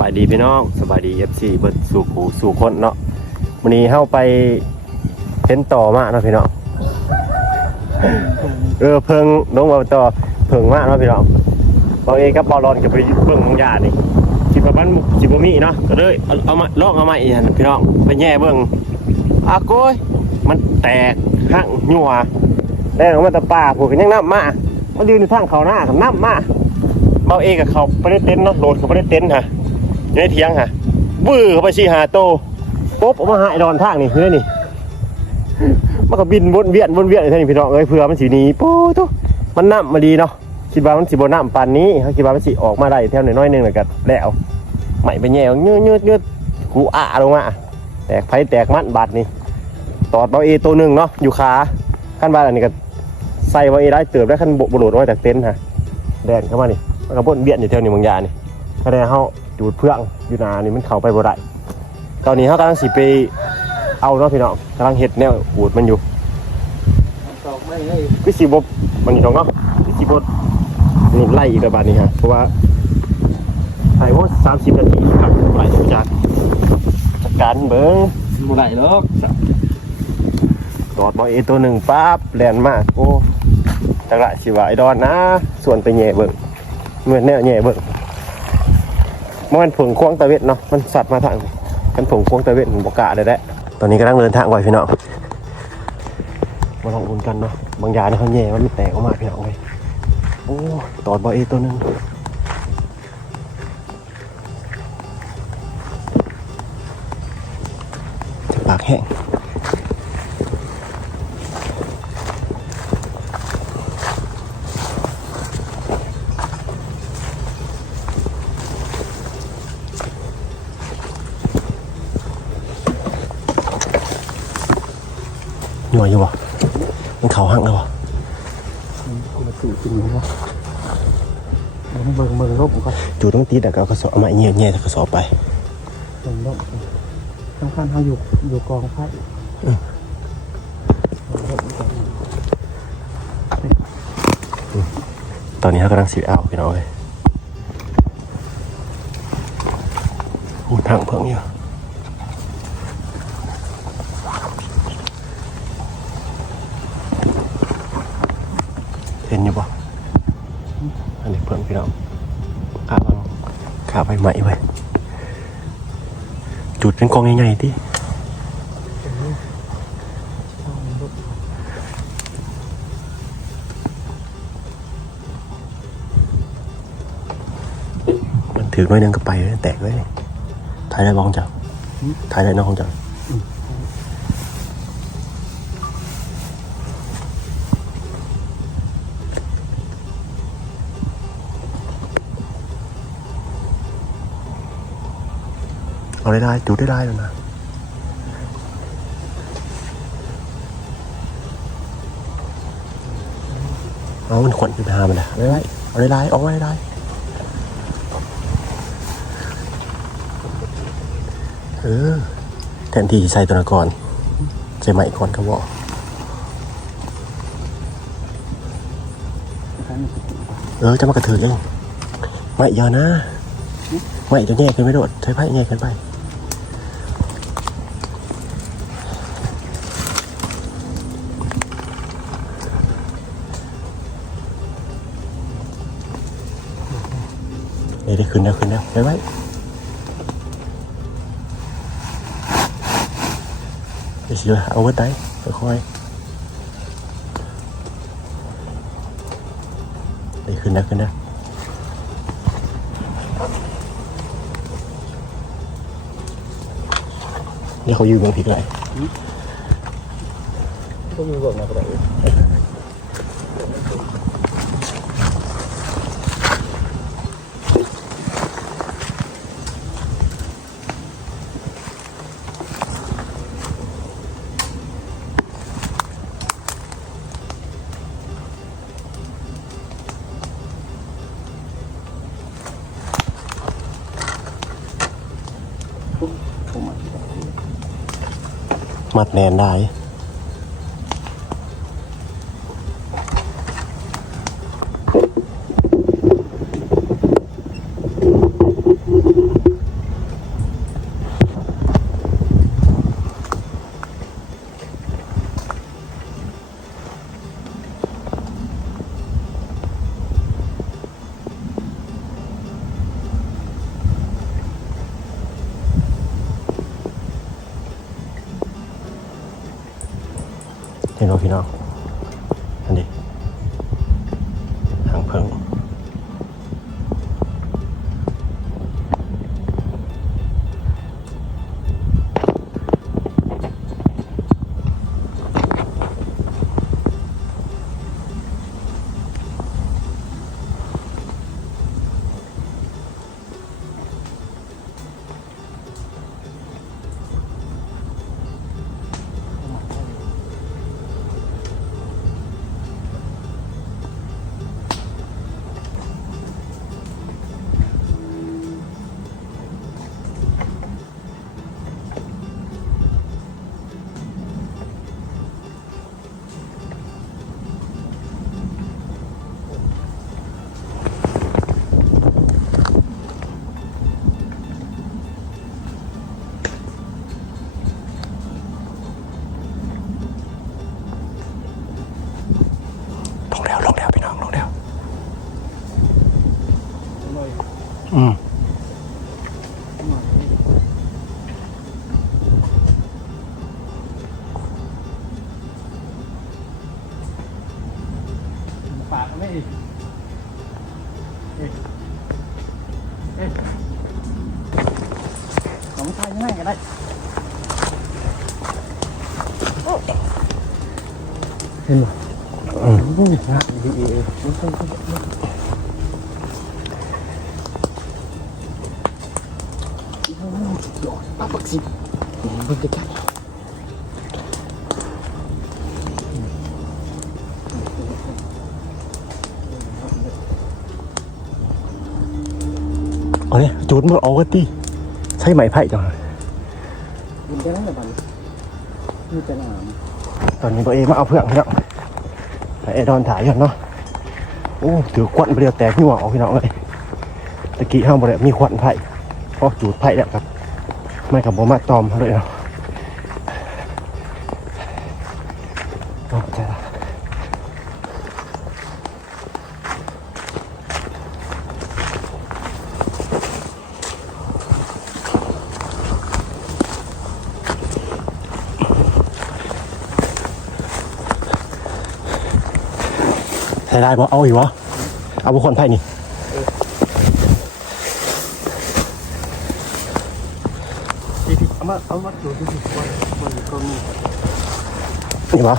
บายดีพี่น้องสบายดีเอฟซีเบิดสู่หูสู่คนเนาะวันนี้เข้าไปเห็นต่อมากเนาะพี่น้องเออเพิงน้องบอต่อเพิงมากเนาะพี่น้องบอเอกับบอลอนกับไปเบิ่งของยานี่คิดว่ามันจิบมีเนาะก็เลยเอาเอามาลองเอามาอีกอันพี่น้องไปแย่เบิ่งอาโกยมันแตกหักยัวแล้วออกมาแตะป่าผูกกันยังน้ำมามันยืนอยู่ทางเขาหน้ากับน้ำมาเบาเอกกับเขาไม่ได้เต้นเนาะโหลดเขาไม่ได้เต้นฮะ อยู่ในเทียงฮะวื้อเข้าไปสี่หาโตปุ๊บเอามาหายดอนทางนี่เฮ้ยนี่มันก็บินวนเวียนวนเวียนเลยท่านี่พี่น้องเอ้ยเผื่อมันสีนี้ปุ๊บทุมันน้ำมาดีเนาะคิดว่ามันสีบนน้ำปานนี้เขาคิดว่ามันสีออกมาได้แถวหน้อยๆนึงเลยกันแล้วใหม่ไปแย่เงื้อเงื้อเงื้อกูอะลงมาแตกไฟแตกมันบาดนี่ตอดเบาเอตัวหนึ่งเนาะอยู่ขาขั้นบ้าดอันนี้ก็ใส่เบาเอได้เติบได้ขั้นบโหลดออกมาจากเต็นท์ฮะแดนเข้ามานี่มันก็บ่นเบียดอยู่แถวนี้บางอยางนี่ก็ได้เฮา จูดเพื่องอยู่นานี่มันเข้าไปบ่ได้ตอนนี้เฮากำลังสิไปเอาเนาะพี่น้องกำลังเฮ็ดแนวอูดมันอยู่ตอกไม่ให้คือสิบ่มันนี่ดอกเนาะคือสิบ่นี่ไล่อีกแล้วบาดนี้ฮะเพราะว่าให้ว่า30นาทีครับไล่จาก จัดการเบิ่งบ่ได้หรอกตอดบ่เอตัวหนึงปั๊บแล่นมาโอ้จังละสิว่าไอ้ดอนนะ ส่วนไปแย่เบิ่งเหมือนแนวแย่เบิ่ง มันผงควงตะเวนเนาะมันสัตว์มาทางกันผงควงตะเวนบกกะเด้แหละตอนนี้กำลังเดินทางไปพี่น้องมาลองอุ่นกันเนาะบางอย่างเนี่ยเขาแย่ว่ามันแตกออกมาพี่น้องเลยโอ้ตอดบอเอตัวหนึงจะปากแห้งหน่วยอยู่วะมันเข่าหักแล้ววะ กูมา สู่จริงวะเดี๋ยวมึงเบิ่งเบิ่งลบก่อนจูต้องตีแต่ก็เอากระสอบเอามาเงี้ยเงี้ยกระสอบไปเบิ่งลบสำคัญเขาอยู่อยู่กองไฟตอนนี้เขากำลังสีเอาพี่น้องเลยโอ้ทางเพิ่งอยู่ ใหม่ไว้จุดเป็นกองใหญ่ๆที่มันถือน้อยนึงก็ไปเลยแตกเลยถ่ายได้บ้องจังถ่ายได้น้องจัง ได้ได้จูดได้ได้แล้วนะเอามันขวัญขึ้นไปหามันนะเอาได้ได้เอาได้ได้ออกมาได้ได้เออแทนที่จะใส่ตัวละก่อนใส่ใหม่ก่อนครับว่าเออจะมากระเถือเองไม่เยอะนะไม่จะแง่กันไม่โดดใช้ไพ่แง่กันไป ขึ้นแล้วขึ้นแล้วไปไว้ để xíu áo vớt đấy phải khoai đây ขึ้นแล้วขึ้นแล้วนี่เขายืนบางผิดเลยก็อยู่เบิ่งมาก็ได้ มัดแนนได้ น อืมอืมนะดีเอเอไม่ใช่ไม่ใช่ไม่ใช่โอ้ยหยอดปลาปักสิบมันเป็นใกล้เอาเนี่ยจูดมือเอากันตีใช้ไหมไผ่จังยินได้แล้วบัดนี้นี่จะหนามตอนนี้ตัวเองมาเอาเพื่อนพี่น้อง ไปไอ้ดอนถ่ายก่อนเนาะโอ้ถือควันไปเดียวแตกพี่หว่าออกพี่น้องเลยตะกี้ห้ามบ่ได้มีควันไผ่พอจูดไผ่แล้วครับไม่กับบ่มาตอมเลยเนาะเอาใจละ ใช้ได้บ่เอาอีกวะเอาบุคคลไผ่นี่พี่พี่เอามาเอามาดูดูดูมันก็มีนี่วะ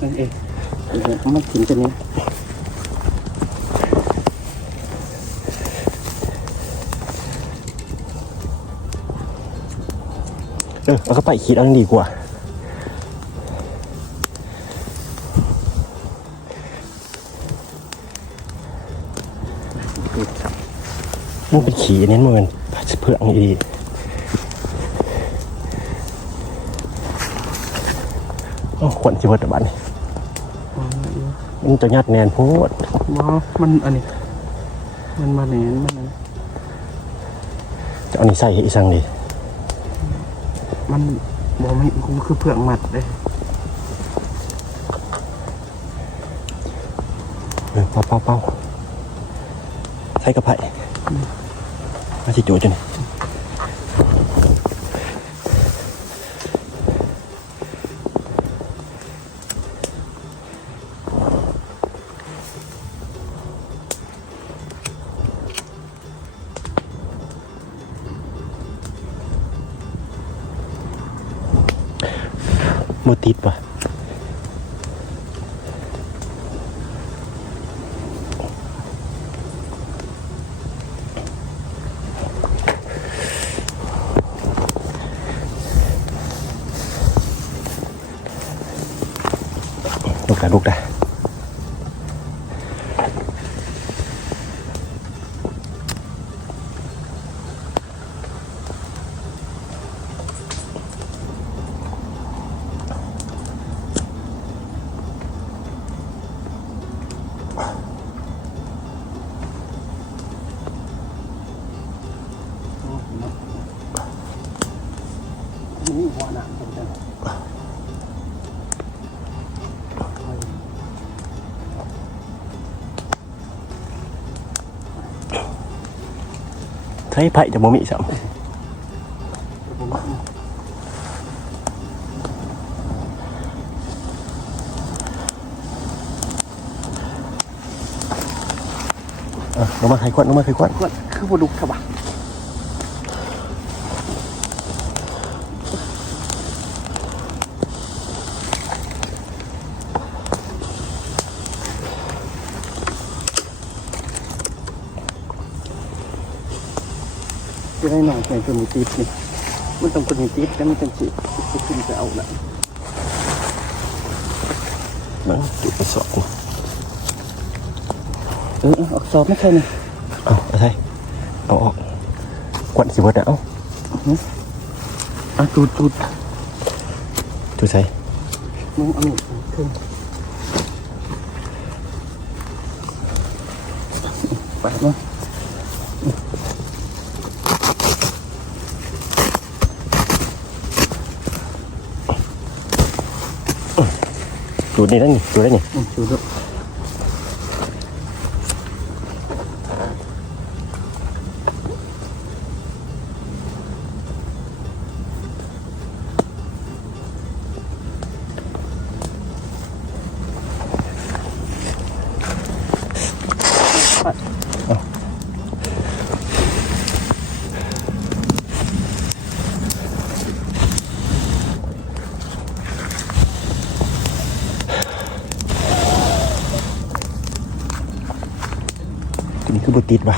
นั่นเองเดี๋ยวเอามาถึงตัวนี้ เออเอาก็ไปขีดเอายังดีกว่า มันเป็นขี่เน้นมันเป็นเผือกนี่ดีโอ้ขวัญจิบดบันนี่มันจะยัดแนนโพดว้าวมันอันนี้ มันมาแหนนมันอันจะเอานี่ใส่ให้อีสังดี มันบอกไม่มันคือเผือกหมัดเลยเออเป่าเป่าเป่าใส่กระไผ่มาสิจูดจน ลูกได้ลูกได้ ใช้ไผ่จะบ่มีซ้ํอะลงมาไขควันลงมาไขควันก็คือบดุกครับว่ะ จะได้หน่อยแต่ตัวมีติดนี่มันต้องคนมีติดแล้วมันต้องจิจะขึ้นไปเอาละนะจุดประสอบเออเอาออกสอบไม่ใช่นี่เอาเอาใช่เอาออกควันสิบ่ได้เอาอะตูดตูดจุดใส่มึงเอาหนึ่งขึ้นไปมา จุดนี้นั่นนี่จุดได้นี่อืมดู คือบ่ติดว่ะ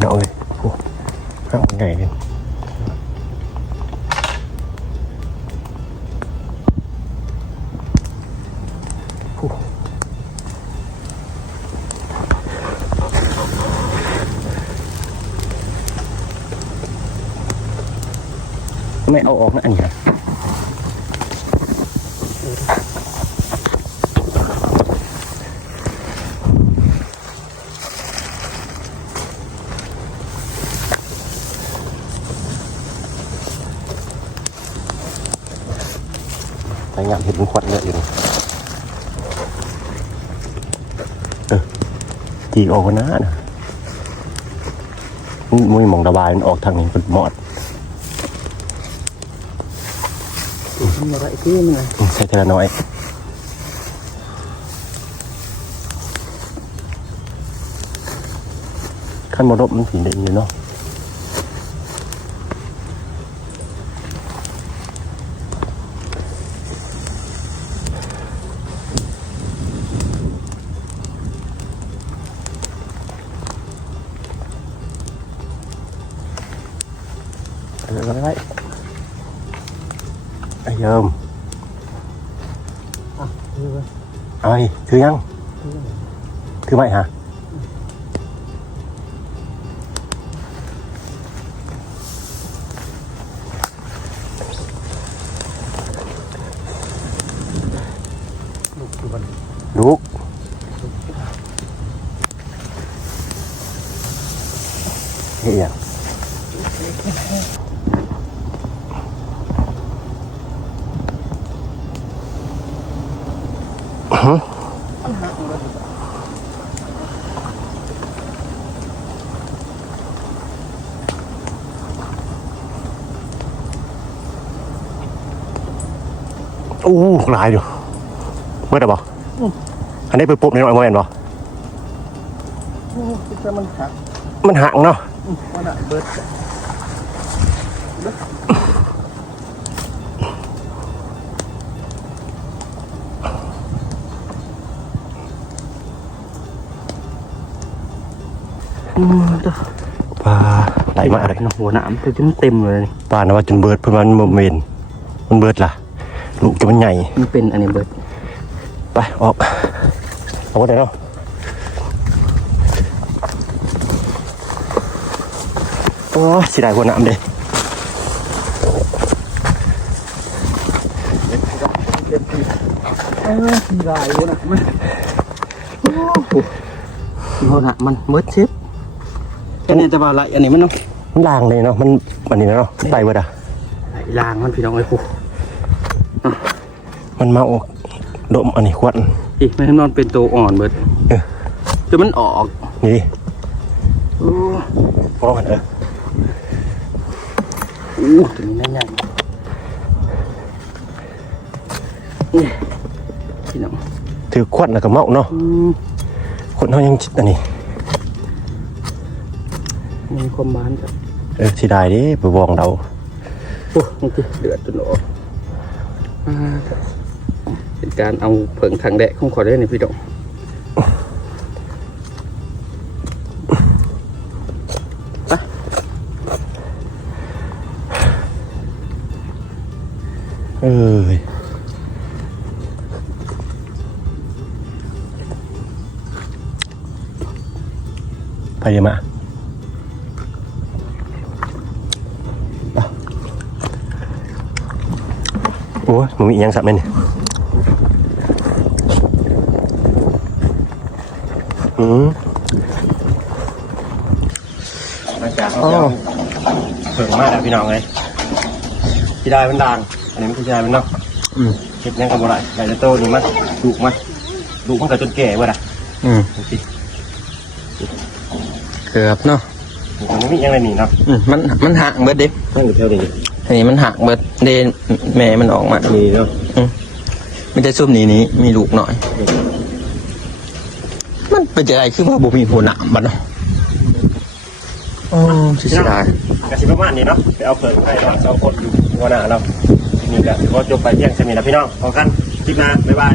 พี่น้องเลยโอ้ห้างมันใหญ่เลยโอ้ไม่เอาออกนะอันนี้นะไงานเห็นมันควันเนี่ยอยู่นี่เออจีออกกันนะนะนี่มุ้ยหมองระบายมันออกทางนี้เป็นหมอดทำอะไรที่มันไงใส่เทละน้อยขั้นบรบมันผีได้อยู่เนาะ อ้ยถือยังถือไม่ฮะ ลูกอยู่บน ลูกเฮีย อู้หลายอยู่เมื่อไหร่บ่อันนี้ไปปุ๊บนี่หน่อยโมเมนบ่โอ้คิดว่ามันหักมันหักเนาะอืมมันอะเบิดอืมเด้อปลาไหลมาเลยเป็นหัวหนามไปจนเต็มเลยนี่ปลานะว่าจนเบิดเพื่อนมันโมเมนมันเบิดล่ะ ลูกจะมันใหญ่มันเป็นอันนี้เบิดไปออกเอาไว้ไหนเนาะโอ้ยสิได้หัวน้ำเด้เออสีลายหัวหนามมันโอ้โหหัวหนามมันเบิดชิปอันนี้จะมาอะไรอันนี้มันเนาะมันลางเลยเนาะมันอันนี้เนาะไตเบิดอะไอ้ลางมันพี่น้องไอ้ครู มันมาออกดมอันนี้ขวดอีกไม่ให้นอนเป็นตัวอ่อนเบิดเออจนมันออกนี่ดิโอ้มองกันเออโหตัวนี้น่าใหญ่นี่พี่น้องถือขวดแล้วก็เมาเนาะอืมคนเขายังอันนี้มีความบานจ้ะเออสิได้ดิไปวองเราโอ้นี่ที่เดือดจนออกอ่า เป็นการเอาเผิงทางแดะของขอได้ในพี่น้องเออไปเดี๋ยวมาโอ้ยมึงมีอิหยังสับไหมเนี่ย อืมมาจากอ๋อเผิงมากแล้วพี่น้องเลยจีได้มันด่างอันนี้มันคือจีได้มันเนาะอืมเก็บยังกับอะไรไก่จะโตนี่มันดุมันดุมันก็จนแก่เว้ยนะอืมดูสิเกือบเนาะมันไม่มียังไงหนีเนาะอืมมันมันหักเบิดเด็มันอยู่แถวนี้อันนี้มันหักเบิดเดนแม่มันออกมา นี่เนาะไม่ได้ซุ่มนี้นี้มีลูกหน่อย มันเป็นจะไรคือว่าบ่มีหัวหนามบัดเนาะโอ้สิเสียดายกระชิบประมาณนี้เนาะไปเอาเผิงให้เราเอากดอยู่หัวหน้าเรานี่ก็ถือว่าจบไปเพียงสมินะพี่น้องพอกันคลิปหน้าบ๊ายบาย